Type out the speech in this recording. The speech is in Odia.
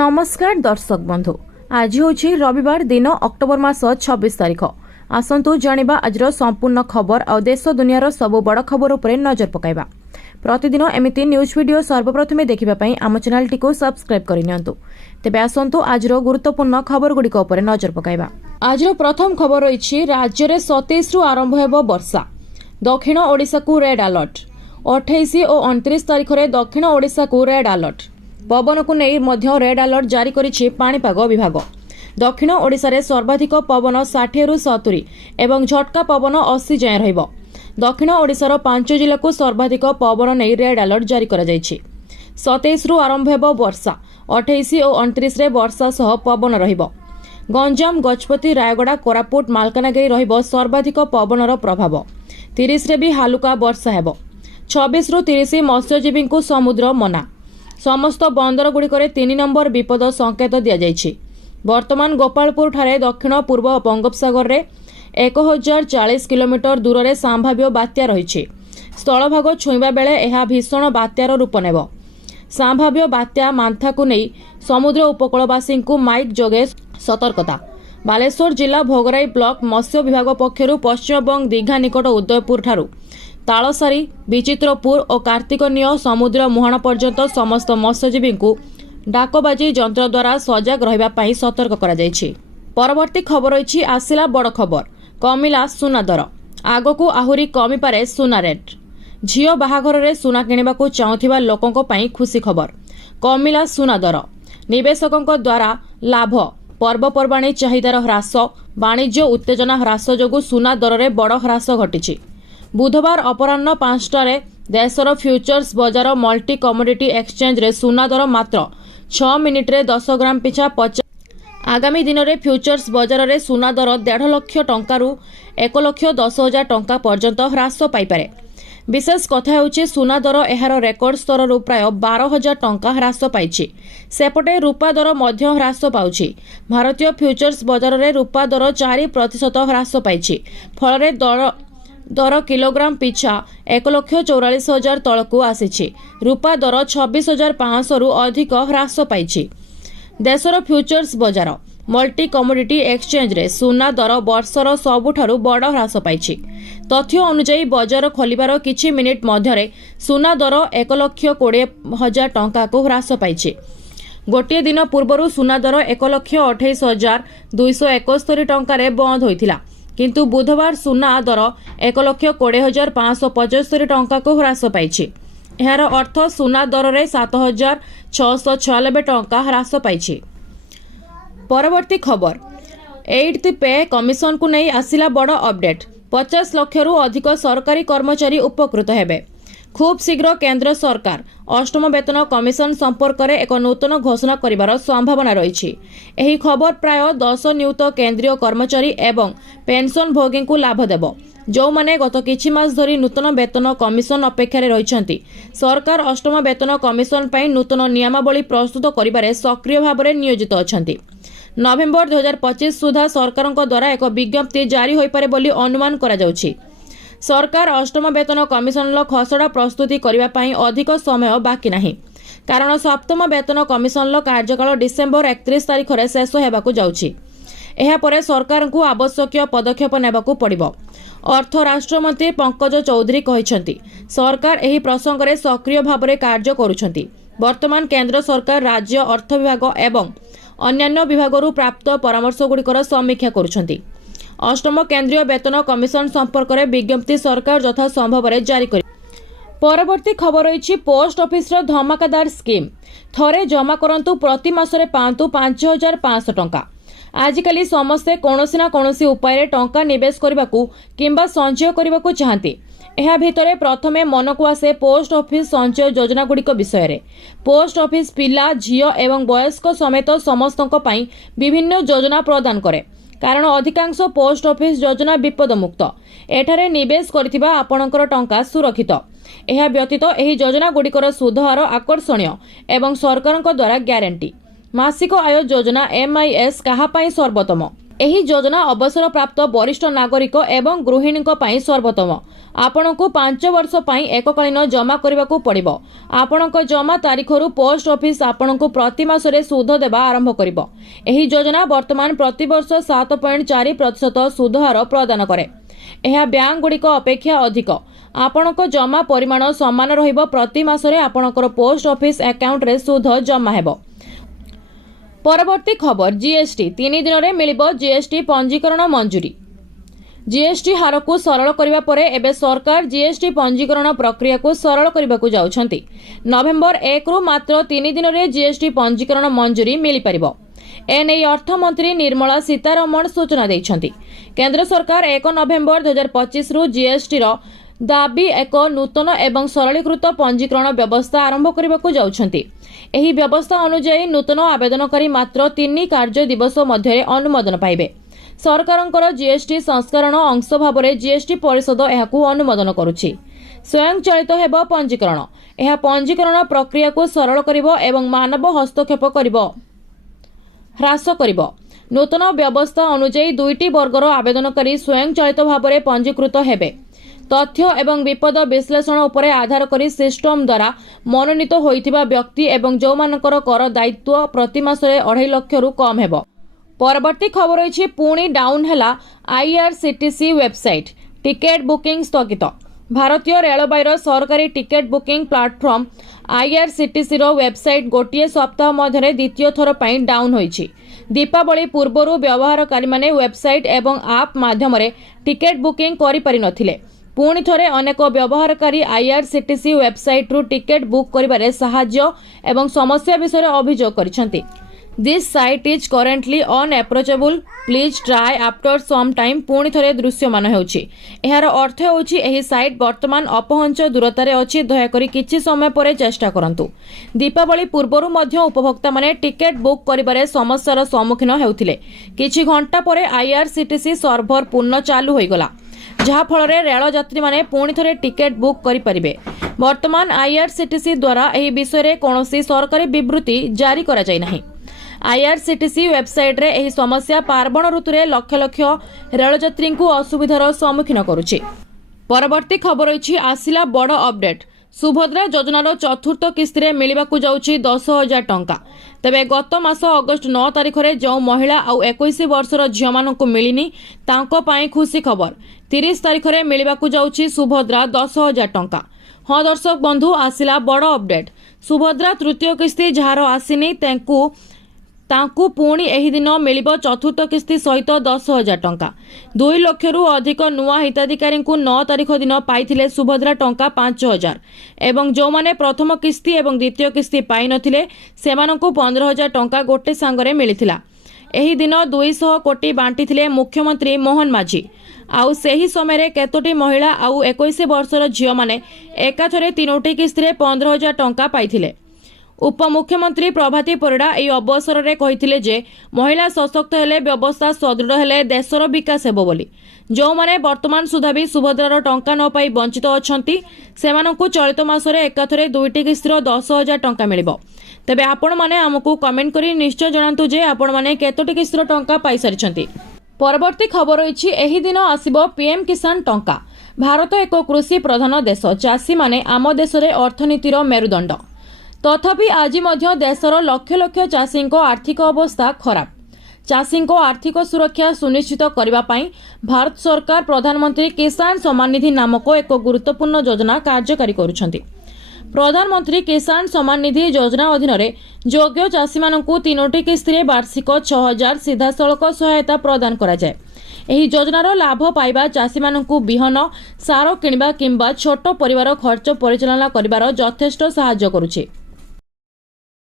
नमस्कार दर्शक बंधु, आज हूँ रविवार दिन अक्टोबर मास 26 तारिख। आसतु जानिबा आजर संपूर्ण खबर और देश दुनियार सबु बड़ खबर उपरे नजर पकाइबा। प्रतिदिन एमिति न्यूज वीडियो सर्वप्रथमे देखिबा पई आम चैनल टी सब्सक्राइब करिनियंतु। तेबे आसतु आजर गुरुत्वपूर्ण खबर गुड़िक उपरे नजर पकाइबा। आजर प्रथम खबर रही राज्य में 27 रु आरंभ हेबो वर्षा। दक्षिण ओडिशा को रेड अलर्ट। 28 और 29 तारिख में दक्षिण ओडिशा को रेड अलर्ट। पवन को नहीं मध्य रेड अलर्ट जारी करिछि पाणीपाग विभाग। दक्षिण ओडिशा रे सर्वाधिक पवन 60 रु 70 एवं झटका पवन 80 जाए रहिबो। दक्षिण ओडिशार 5 जिला को सर्वाधिक पवन नहीं रेड अलर्ट जारी करा जायछि। 27 रु आरंभ हेबो वर्षा। 28 और 29 रे वर्षा सह पवन रहिबो। गंजाम, गजपति, रायगड़ा, कोरापुट, मालकानगिरी रहिबो सर्वाधिक पवनर प्रभाव। 30 रे भी हालुका वर्षा हेबो। 26 रु 30 मत्स्यजीवी को समुद्र मना। समस्त बंदर गुड़िकर 3 नंबर विपद संकेत दि जाइछि। वर्तमान गोपालपुर ठारे दक्षिण पूर्व बंगोपसागर रे 1040 किलोमीटर दूर रे संभाव्य बात्या रही। स्थलभाग छुईबा बेले यह भीषण बात्यार रूप नेब। संभाव्य बात्या मांथा को नहीं समुद्र उपकूलवासी को माइक जोगे सतर्कता। बालेश्वर जिला भोगराई ब्लॉक मत्स्य विभाग पक्षर पश्चिमबंग दीघा निकट उदयपुर ठारू तालसारी, विचित्रपुर और कार्तिकनीय समुद्र मुहाण पर्यंत समस्त मत्स्यजीवी को डाकबाजी यंत्र द्वारा सजग रहिबा सतर्क करा जायछि। परवर्ती खबर रही आसिला बड़ खबर। कमिला सुना दर। आगकू आहुरी कमी पारे सुना रेट। झियो बाहाघर रे सुना किणिबाकू चाहुथिबा लोकंको पई खुशी खबर। कमिला सुना दर। निवेशकों द्वारा लाभ। पर्वपर्वाणी चाहिदार ह्रास। वाणिज्य उत्तेजना ह्रास जोगु सुना दर रे बड़ ह्रास घटिछि। बुधवार अपराह्न 5टारे देशर फ्यूचर्स बजार मल्टी कमोडिटी एक्सचेंज रे सुना दर मात्र 6 मिनिट रे 10 ग्राम पिछा 50। आगामी दिन में फ्यूचर्स बजार रे सुना दर 1.5 लाख टंकारु 1,10,000 टंका पर्यंत ह्रास पाइपारे। विशेष कथा हेउछि सुना दर एहार रेकर्ड स्तर रु प्राय 12,000 टंका ह्रास पाइछि। सेपटे रूपा दर मध्य ह्रास पाउछि। भारतीय फ्यूचर्स बजार रे रूपा दर 4% ह्रास पाइछि। फल दर किलोग्राम पिछा 1,44,000 तलकू आसी। रूपा दर 26,500 रु अधिक ह्रास पाइछि। देशर फ्यूचर्स बजार मल्टी कमोडिटी एक्सचेंज रे सुना दर वर्षर सबुठारु बड़ ह्रास पाइछि। तथ्य अनुसार बजार खोलिबार किछि मिनिट मध्यरे सुना दर 1,20,000 टंका को ह्रास पाइछि। गोटे दिन पूर्व सुना दर 1,28,271 टंका बंद होइथिला, किंतु बुधवार सुना दर 1,20,575 टंका को ह्रास पाइछि। एहार अर्थ सुना दर रे 7,696 टंका ह्रास पाइछि। परवर्ती खबर। 8th पे कमिशन को नहीं आसिला बड़ अपडेट। 50 लाख रु अधिक सरकारी कर्मचारी उपकृत हेबे। खूब शीघ्र केंद्र सरकार 8म वेतन कमिशन संपर्क में एक नूतन घोषणा करिवार संभावना रही। एही खबर प्राय 10 नियुक्त केंद्रीय कर्मचारी एवं पेंशन भोगी को लाभ देव। जो माने गत किछि मास धरी नूतन वेतन कमिशन अपेक्षा रहिछंती। सरकार 8म वेतन कमिशन पई नूतन नियमावली प्रस्तुत करिबारे सक्रिय भाव में नियोजित अछंती। नवेम्बर 2025 सुधा सरकारक द्वारा एक विज्ञप्ति जारी होई पारे बोली अनुमान करा जाउछि। सरकार 8म वेतन कमिशन खसड़ा प्रस्तुति करने अधिक समय बाकी नहीं, कारण 7म वेतन कमिशन कार्यकाल डिसेम्बर 31 तारिख में शेष होगाकू जाउछि। एहा परे सरकार को आवश्यक पदक्षेप नेबाकू पड़िबो। अर्थ राष्ट्रमंत्री पंकज चौधरी कहिसंती सरकार एही प्रसंग में सक्रिय भाव में कार्य करुछंती। वर्तमान केंद्र सरकार राज्य अर्थ विभाग एवं अन्यान्य विभागरू प्राप्त परामर्शगुड़िकर समीक्षा करुछंती। 8म केंद्रीय वेतन कमिशन संपर्क में विज्ञप्ति सरकार यथा संभव जारी कर। परवर्ती खबर रही पोस्ट ऑफिस रो धमाकादार स्कीम। थरे जमा करंतु प्रति मासरे पांतु 5,500 टंका। आजिकाली समस्ते कोनोसी ना कोनोसी उपाय टंका निवेश करबाकू किंबा संचय करबाकू चाहती। एहा भितरे प्रथमे मन को आसे पोस्ट ऑफिस संचय योजना गुड़िक विषय रे। पोस्ट ऑफिस पिला, झियो एवं वयस्क समेत समस्तों पई विभिन्न योजना प्रदान करे, कारण अधिकांश पोस्ट ऑफिस योजना विपद मुक्त। एठारे निवेश करथिबा आपणकर टंका सुरक्षित। एहा व्यतीत एही योजना गुड़िकर सुधहार आकर्षणीय एवं सरकारक द्वारा ग्यारंटी। मासिक आय योजना MIS कहा पई सर्वोत्तम। ଏହି ଯୋଜନା ଅବସର ପ୍ରାପ୍ତ ବରିଷ୍ଠ ନାଗରିକ ଏବଂ ଗୃହିଣୀଙ୍କ ପାଇଁ ସର୍ବୋତ୍ତମ। ଆପଣଙ୍କୁ 5 ବର୍ଷ ପାଇଁ ଏକକାଳୀନ ଜମା କରିବାକୁ ପଡ଼ିବ। ଆପଣଙ୍କ ଜମା ତାରିଖରୁ ପୋଷ୍ଟ ଅଫିସ୍ ଆପଣଙ୍କୁ ପ୍ରତି ମାସରେ ସୁଧ ଦେବା ଆରମ୍ଭ କରିବ। ଏହି ଯୋଜନା ବର୍ତ୍ତମାନ ପ୍ରତିବର୍ଷ 7.4% ସୁଧ ହାର ପ୍ରଦାନ କରେ। ଏହା ବ୍ୟାଙ୍କଗୁଡ଼ିକ ଅପେକ୍ଷା ଅଧିକ। ଆପଣଙ୍କ ଜମା ପରିମାଣ ସମାନ ରହିବ। ପ୍ରତି ମାସରେ ଆପଣଙ୍କର ପୋଷ୍ଟ ଅଫିସ୍ ଆକାଉଣ୍ଟରେ ସୁଧ ଜମା ହେବ। ପରବର୍ତ୍ତୀ ଖବର ଜିଏସଟି 3 ଦିନରେ ମିଳିବ ଜିଏସଟି ପଞ୍ଜୀକରଣ ମଞ୍ଜୁରୀ। ଜିଏସଟି ହାରକୁ ସରଳ କରିବା ପରେ ଏବେ ସରକାର ଜିଏସଟି ପଞ୍ଜୀକରଣ ପ୍ରକ୍ରିୟାକୁ ସରଳ କରିବାକୁ ଯାଉଛନ୍ତି। ନଭେମ୍ବର 1ରୁ ମାତ୍ର 3 ଦିନରେ ଜିଏସଟି ପଞ୍ଜୀକରଣ ମଞ୍ଜୁରୀ ମିଳିପାରିବ। ଏନେଇ ଅର୍ଥମନ୍ତ୍ରୀ ନିର୍ମଳା ସୀତାରମଣ ସୂଚନା ଦେଇଛନ୍ତି। କେନ୍ଦ୍ର ସରକାର 1 ନଭେମ୍ବର 2025ରୁ ଜିଏସଟିର ଦାବି ଏକ ନୂତନ ଏବଂ ସରଳୀକୃତ ପଞ୍ଜୀକରଣ ବ୍ୟବସ୍ଥା ଆରମ୍ଭ କରିବାକୁ ଯାଉଛନ୍ତି। ଏହି ବ୍ୟବସ୍ଥା ଅନୁଯାୟୀ ନୂତନ ଆବେଦନକାରୀ ମାତ୍ର 3 କାର୍ଯ୍ୟ ଦିବସ ମଧ୍ୟରେ ଅନୁମୋଦନ ପାଇବେ। ସରକାରଙ୍କର ଜିଏସଟି ସଂସ୍କରଣ ଅଂଶ ଭାବରେ ଜିଏସଟି ପରିଷଦ ଏହାକୁ ଅନୁମୋଦନ କରୁଛି। ସ୍ୱୟଂଚାଳିତ ହେବ ପଞ୍ଜୀକରଣ। ଏହା ପଞ୍ଜୀକରଣ ପ୍ରକ୍ରିୟାକୁ ସରଳ କରିବ ଏବଂ ମାନବ ହସ୍ତକ୍ଷେପ ହ୍ରାସ କରିବ। ନୂତନ ବ୍ୟବସ୍ଥା ଅନୁଯାୟୀ 2ଟି ବର୍ଗର ଆବେଦନକାରୀ ସ୍ୱୟଂଚାଳିତ ଭାବରେ ପଞ୍ଜୀକୃତ ହେବେ। ତଥ୍ୟ ଏବଂ ବିପଦ ବିଶ୍ଳେଷଣ ଉପରେ ଆଧାର କରି ସିଷ୍ଟମ ଦ୍ୱାରା ମନୋନୀତ ହୋଇଥିବା ବ୍ୟକ୍ତି ଏବଂ ଯେଉଁମାନଙ୍କର କର ଦାୟିତ୍ୱ ପ୍ରତି ମାସରେ 2.5 ଲକ୍ଷରୁ କମ୍ ହେବ। ପରବର୍ତ୍ତୀ ଖବର ରହିଛି ପୁଣି ଡାଉନ୍ ହେଲା ଆଇଆରସିଟିସି ୱେବସାଇଟ୍। ଟିକେଟ୍ ବୁକିଂ ସ୍ଥଗିତ। ଭାରତୀୟ ରେଳବାଇର ସରକାରୀ ଟିକେଟ୍ ବୁକିଂ ପ୍ଲାଟଫର୍ମ ଆଇଆରସିଟିସିର ୱେବସାଇଟ୍ ଗୋଟିଏ ସପ୍ତାହ ମଧ୍ୟରେ ଦ୍ୱିତୀୟ ଥର ପାଇଁ ଡାଉନ୍ ହୋଇଛି। ଦୀପାବଳି ପୂର୍ବରୁ ବ୍ୟବହାରକାରୀମାନେ ୱେବସାଇଟ୍ ଏବଂ ଆପ୍ ମାଧ୍ୟମରେ ଟିକେଟ୍ ବୁକିଂ କରିପାରିନଥିଲେ। ପୁଣି ଥରେ ଅନେକ ବ୍ୟବହାରକାରୀ ଆଇଆରସିଟିସି ୱେବସାଇଟ୍ରୁ ଟିକେଟ୍ ବୁକ୍ କରିବାରେ ସାହାଯ୍ୟ ଏବଂ ସମସ୍ୟା ବିଷୟରେ ଅଭିଯୋଗ କରିଛନ୍ତି। This site is currently unapproachable. Please try after some time ପୁଣି ଥରେ ଦୃଶ୍ୟମାନ ହେଉଛି। ଏହାର ଅର୍ଥ ହେଉଛି ଏହି ସାଇଟ୍ ବର୍ତ୍ତମାନ ଅପହଞ୍ଚ ଦୂରତାରେ ଅଛି। ଦୟାକରି କିଛି ସମୟ ପରେ ଚେଷ୍ଟା କରନ୍ତୁ। ଦୀପାବଳି ପୂର୍ବରୁ ମଧ୍ୟ ଉପଭୋକ୍ତାମାନେ ଟିକେଟ୍ ବୁକ୍ କରିବାରେ ସମସ୍ୟାର ସମ୍ମୁଖୀନ ହେଉଥିଲେ। କିଛି ଘଣ୍ଟା ପରେ ଆଇଆରସିଟିସି ସର୍ଭର ପୁନଃ ଚାଲୁ ହୋଇଗଲା, ଯାହାଫଳରେ ରେଳଯାତ୍ରୀମାନେ ପୁଣି ଥରେ ଟିକେଟ୍ ବୁକ୍ କରିପାରିବେ। ବର୍ତ୍ତମାନ ଆଇଆରସିଟିସି ଦ୍ୱାରା ଏହି ବିଷୟରେ କୌଣସି ସରକାରୀ ବିବୃତ୍ତି ଜାରି କରାଯାଇନାହିଁ। ଆଇଆରସିଟିସି ୱେବସାଇଟ୍ରେ ଏହି ସମସ୍ୟା ପାର୍ବଣ ଋତୁରେ ଲକ୍ଷ ଲକ୍ଷ ରେଳଯାତ୍ରୀଙ୍କୁ ଅସୁବିଧାର ସମ୍ମୁଖୀନ କରୁଛି। ପରବର୍ତ୍ତୀ ଖବର ରହିଛି ଆସିଲା ବଡ଼ ଅପଡେଟ୍। ସୁଭଦ୍ରା ଯୋଜନାର ଚତୁର୍ଥ କିସ୍ତିରେ ମିଳିବାକୁ ଯାଉଛି 10,000 ଟଙ୍କା। ତେବେ ଗତ ମାସ ଅଗଷ୍ଟ 9 ତାରିଖରେ ଯେଉଁ ମହିଳା ଆଉ 21 ବର୍ଷର ଝିଅମାନଙ୍କୁ ମିଳିନି ତାଙ୍କ ପାଇଁ ଖୁସି ଖବର। 30 ତାରିଖରେ ମିଳିବାକୁ ଯାଉଛି ସୁଭଦ୍ରା 10,000 ଟଙ୍କା। ହଁ ଦର୍ଶକ ବନ୍ଧୁ, ଆସିଲା ବଡ଼ ଅପଡେଟ୍। ସୁଭଦ୍ରା ତୃତୀୟ କିସ୍ତି ଯାହାର ଆସିନି ତାଙ୍କୁ ପୁଣି ଏହି ଦିନ ମିଳିବ ଚତୁର୍ଥ କିସ୍ତି ସହିତ 10,000 ଟଙ୍କା। 2 ଲକ୍ଷରୁ ଅଧିକ ନୂଆ ହିତାଧିକାରୀଙ୍କୁ 9 ତାରିଖ ଦିନ ପାଇଥିଲେ ସୁଭଦ୍ରା ଟଙ୍କା 5,000 ଏବଂ ଯେଉଁମାନେ ପ୍ରଥମ କିସ୍ତି ଏବଂ ଦ୍ୱିତୀୟ କିସ୍ତି ପାଇନଥିଲେ ସେମାନଙ୍କୁ 15,000 ଟଙ୍କା ଗୋଟେ ସାଙ୍ଗରେ ମିଳିଥିଲା। ଏହି ଦିନ 200 କୋଟି ବାଣ୍ଟିଥିଲେ ମୁଖ୍ୟମନ୍ତ୍ରୀ ମୋହନ ମାଝୀ। ଆଉ ସେହି ସମୟରେ କେତୋଟି ମହିଳା ଆଉ 21 ବର୍ଷର ଝିଅମାନେ ଏକାଥରେ 3ଟି କିସ୍ତିରେ 15,000 ଟଙ୍କା ପାଇଥିଲେ। ଉପମୁଖ୍ୟମନ୍ତ୍ରୀ ପ୍ରଭାତୀ ପରିଡ଼ା ଏହି ଅବସରରେ କହିଥିଲେ ଯେ ମହିଳା ସଶକ୍ତ ହେଲେ ବ୍ୟବସ୍ଥା ସୁଦୃଢ଼ ହେଲେ ଦେଶର ବିକାଶ ହେବ ବୋଲି। ଯେଉଁମାନେ ବର୍ତ୍ତମାନ ସୁଦ୍ଧା ବି ସୁଭଦ୍ରାର ଟଙ୍କା ନ ପାଇ ବଞ୍ଚିତ ଅଛନ୍ତି ସେମାନଙ୍କୁ ଚଳିତ ମାସରେ ଏକାଥରେ 2ଟି କିସ୍ତିର 10,000 ଟଙ୍କା ମିଳିବ। ତେବେ ଆପଣମାନେ ଆମକୁ କମେଣ୍ଟ କରି ନିଶ୍ଚୟ ଜଣାନ୍ତୁ ଯେ ଆପଣମାନେ କେତୋଟି କିସ୍ତିର ଟଙ୍କା ପାଇସାରିଛନ୍ତି। ପରବର୍ତ୍ତୀ ଖବର ରହିଛି ଏହି ଦିନ ଆସିବ ପିଏମ୍ କିଷାନ ଟଙ୍କା। ଭାରତ ଏକ କୃଷି ପ୍ରଧାନ ଦେଶ। ଚାଷୀମାନେ ଆମ ଦେଶରେ ଅର୍ଥନୀତିର ମେରୁଦଣ୍ଡ। ତଥାପି ଆଜି ମଧ୍ୟ ଦେଶର ଲକ୍ଷ ଲକ୍ଷ ଚାଷୀଙ୍କ ଆର୍ଥିକ ଅବସ୍ଥା ଖରାପ। ଚାଷୀଙ୍କ ଆର୍ଥିକ ସୁରକ୍ଷା ସୁନିଶ୍ଚିତ କରିବା ପାଇଁ ଭାରତ ସରକାର ପ୍ରଧାନମନ୍ତ୍ରୀ କିଷାନ ସମ୍ମାନ ନିଧି ନାମକ ଏକ ଗୁରୁତ୍ୱପୂର୍ଣ୍ଣ ଯୋଜନା କାର୍ଯ୍ୟକାରୀ କରୁଛନ୍ତି। ପ୍ରଧାନମନ୍ତ୍ରୀ କିଷାନ ସମ୍ମାନ ନିଧି ଯୋଜନା ଅଧୀନରେ ଯୋଗ୍ୟ ଚାଷୀମାନଙ୍କୁ 3ଟି କିସ୍ତିରେ ବାର୍ଷିକ 6,000 ସିଧାସଳଖ ସହାୟତା ପ୍ରଦାନ କରାଯାଏ। ଏହି ଯୋଜନାର ଲାଭ ପାଇବା ଚାଷୀମାନଙ୍କୁ ବିହନ, ସାର କିଣିବା କିମ୍ବା ଛୋଟ ପରିବାର ଖର୍ଚ୍ଚ ପରିଚାଳନା କରିବାର ଯଥେଷ୍ଟ ସାହାଯ୍ୟ କରୁଛି।